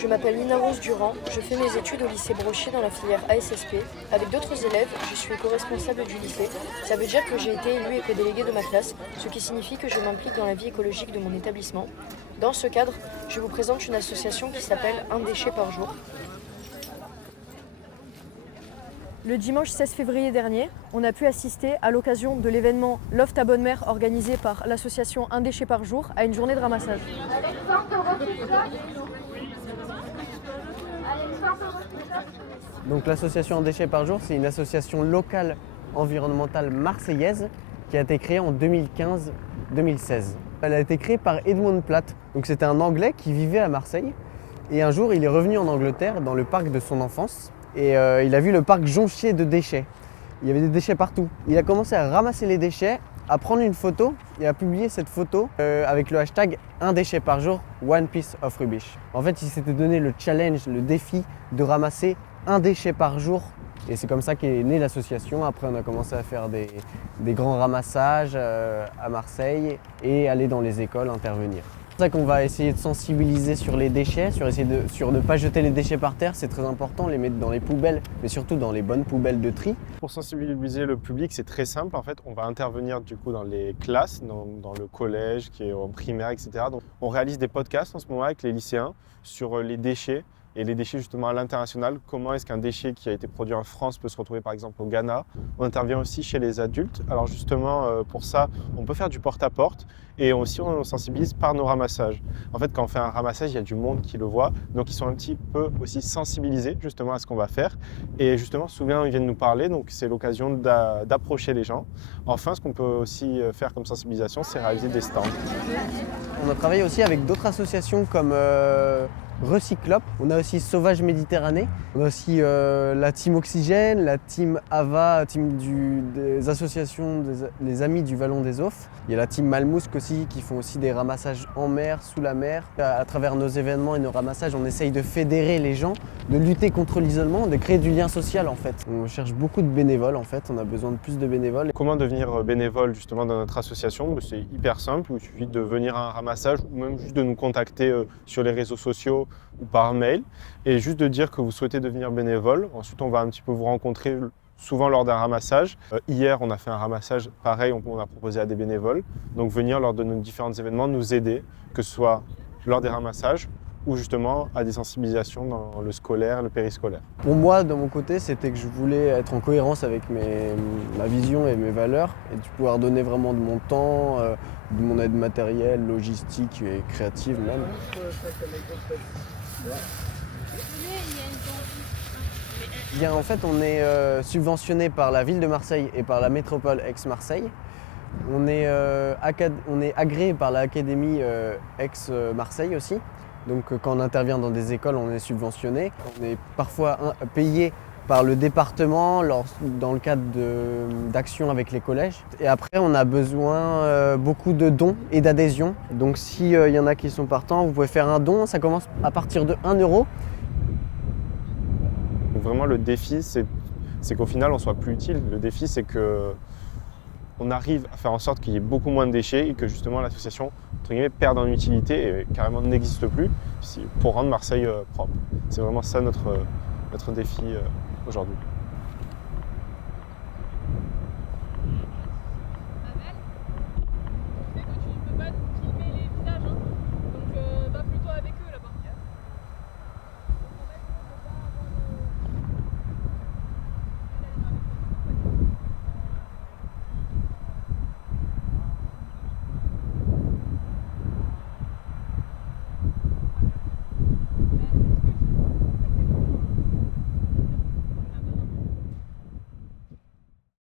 Je m'appelle Nina Rose Durand, je fais mes études au lycée Brochet dans la filière ASSP. Avec d'autres élèves, je suis éco-responsable du lycée. Ça veut dire que j'ai été élue éco-déléguée de ma classe, ce qui signifie que je m'implique dans la vie écologique de mon établissement. Dans ce cadre, je vous présente une association qui s'appelle Un déchet par jour. Le dimanche 16 février dernier, on a pu assister à l'occasion de l'événement Loft à Bonne Mère organisé par l'association Un déchet par jour à une journée de ramassage. Donc l'association Un déchet par jour, c'est une association locale environnementale marseillaise qui a été créée en 2015-2016. Elle a été créée par Edmund Platt. Donc c'était un Anglais qui vivait à Marseille et un jour il est revenu en Angleterre dans le parc de son enfance et il a vu le parc jonché de déchets. Il y avait des déchets partout. Il a commencé à ramasser les déchets, à prendre une photo et à publier cette photo avec le hashtag Un déchet par jour, One Piece of Rubbish. En fait, il s'était donné le challenge, le défi de ramasser un déchet par jour. Et c'est comme ça qu'est née l'association. Après, on a commencé à faire des grands ramassages à Marseille et aller dans les écoles intervenir. C'est pour ça qu'on va essayer de sensibiliser sur les déchets, sur ne pas jeter les déchets par terre, c'est très important, les mettre dans les poubelles, mais surtout dans les bonnes poubelles de tri. Pour sensibiliser le public, c'est très simple. En fait, on va intervenir du coup dans les classes, dans le collège, qui est en primaire, etc. Donc, on réalise des podcasts en ce moment avec les lycéens sur les déchets et les déchets justement à l'international. Comment est-ce qu'un déchet qui a été produit en France peut se retrouver par exemple au Ghana? On intervient aussi chez les adultes. Alors justement, pour ça, on peut faire du porte-à-porte et aussi on sensibilise par nos ramassages. En fait, quand on fait un ramassage, il y a du monde qui le voit, donc ils sont un petit peu aussi sensibilisés justement à ce qu'on va faire. Et justement, souvent ils viennent nous parler, donc c'est l'occasion d'approcher les gens. Enfin, ce qu'on peut aussi faire comme sensibilisation, c'est réaliser des stands. On a travaillé aussi avec d'autres associations comme Recyclop, on a aussi Sauvage Méditerranée, on a aussi la Team Oxygène, la Team Ava, des associations les Amis du Vallon des Offres. Il y a la Team Malmousque aussi qui font aussi des ramassages en mer, sous la mer. À travers nos événements et nos ramassages, on essaye de fédérer les gens, de lutter contre l'isolement, de créer du lien social en fait. On cherche beaucoup de bénévoles en fait, on a besoin de plus de bénévoles. Comment devenir bénévole justement dans notre association? C'est hyper simple, il suffit de venir à un ramassage ou même juste de nous contacter sur les réseaux sociaux ou par mail et juste de dire que vous souhaitez devenir bénévole. Ensuite, on va un petit peu vous rencontrer souvent lors d'un ramassage. Hier, on a fait un ramassage pareil, on a proposé à des bénévoles. Donc venir lors de nos différents événements nous aider, que ce soit lors des ramassages ou justement à des sensibilisations dans le scolaire, le périscolaire. Pour moi, de mon côté, c'était que je voulais être en cohérence avec ma vision et mes valeurs et de pouvoir donner vraiment de mon temps, de mon aide matérielle, logistique et créative même. Bien, en fait, on est subventionné par la ville de Marseille et par la métropole Aix-Marseille. On est agréé par l'Académie Aix-Marseille aussi. Donc quand on intervient dans des écoles, on est subventionné. On est parfois payé par le département dans le cadre d'actions avec les collèges. Et après, on a besoin beaucoup de dons et d'adhésions. Donc s'il y en a qui sont partants, vous pouvez faire un don. Ça commence à partir de 1 €. Donc vraiment, le défi, c'est qu'au final, on soit plus utile. Le défi, c'est qu'on arrive à faire en sorte qu'il y ait beaucoup moins de déchets et que justement l'association perde en utilité et carrément n'existe plus pour rendre Marseille propre. C'est vraiment ça notre défi aujourd'hui.